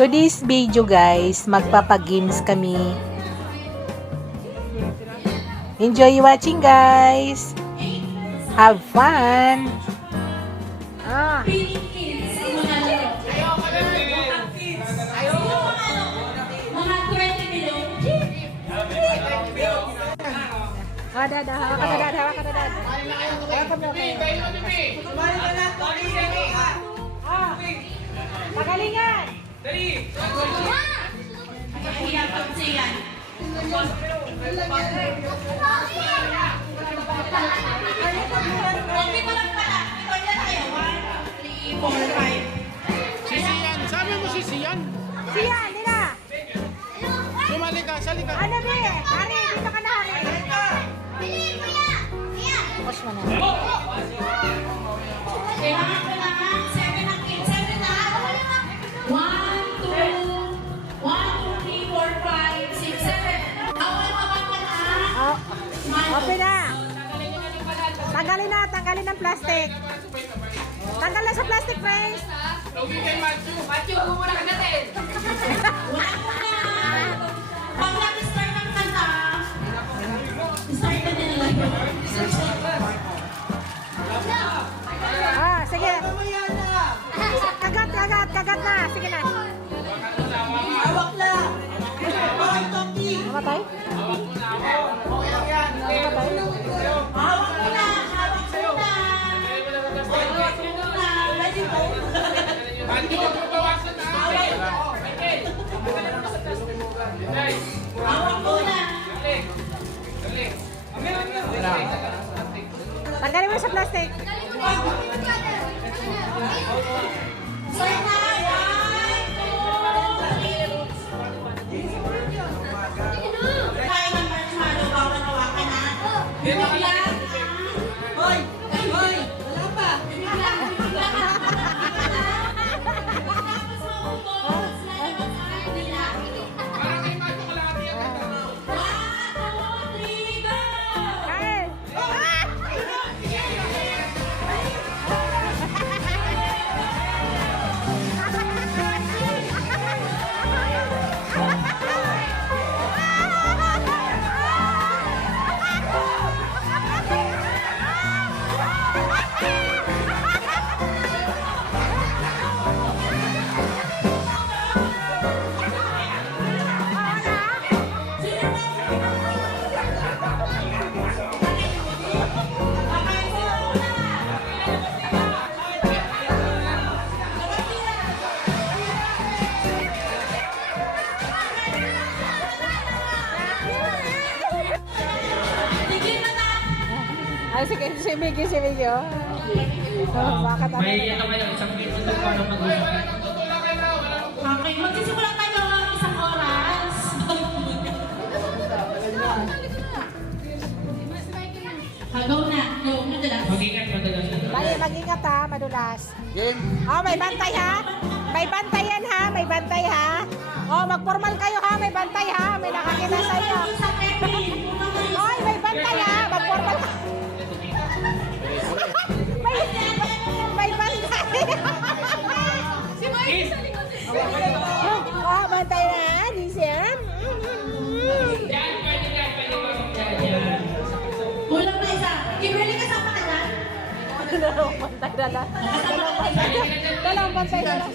Today's video guys, magpapagames kami. Enjoy watching guys. Have fun. Ah. Dad, hawak ka na, Dad. Hawak ka mo. Pagalingan! Dali! Mahirapan siya yan. Okay mo lang pala. Ikaw na tayo. 1, 3, 4, 5. Sisiyan! Sabi mo sisiyan! Siya, nila! Sumali ka! Sali ka! Ano be? Hari, dito ka na, Hari. Push mo na. Kailangan ko lang 7 ang 7 na. 1, 2, 3, 4, 5, 6, 7. Awal pa ba ka na? Oh, open na. Tanggalin ang plastic. Tanggal na sa plastic, friends. Logi kay Matthew! Matthew, kumuna ka natin! Wala ko na. Pag nag-start ang kanta, start ka din lang. Ah, sige. Kagat na. Sige na. Hawak lang. Namatay? Hawak mo na. Ready po? Matthew, babawasan na! Hawak mo na. Dali! Tanggalin mo sa plastic. Start na. 1, 2, 3. Kaya ng marshmallow, bawal hawakan na. Bibig lang. Hoy! Wala pa. Bibig lang. Tapos maubos. Lalabas ka ng dila. Para kay Matthew, kalahati yan! 1, 2, 3, go! Kain. Ay, sige, si Miggy, oh. Bakit ako? May ano kayo, isang minute na para mag-usap. Okay, magsisimula tayo ng isang oras. Go na dala. Mag-ingat madalas. Mag-ingat ha, madulas. Oh, may bantay ha. May bantay yan ha, may bantay ha. Oh, mag-formal kayo ha, may bantay ha. May nakakita sa iyo. Oy, may bantay ha, mag-formal ka. may bantay. Si Mike sa likod. Oh, bantay na, di siya. Yan, pwede yan. Kulang na isa. Kimberly, kasama ka dyan? Dalawang bantay na lang. Dalawang bantay na lang.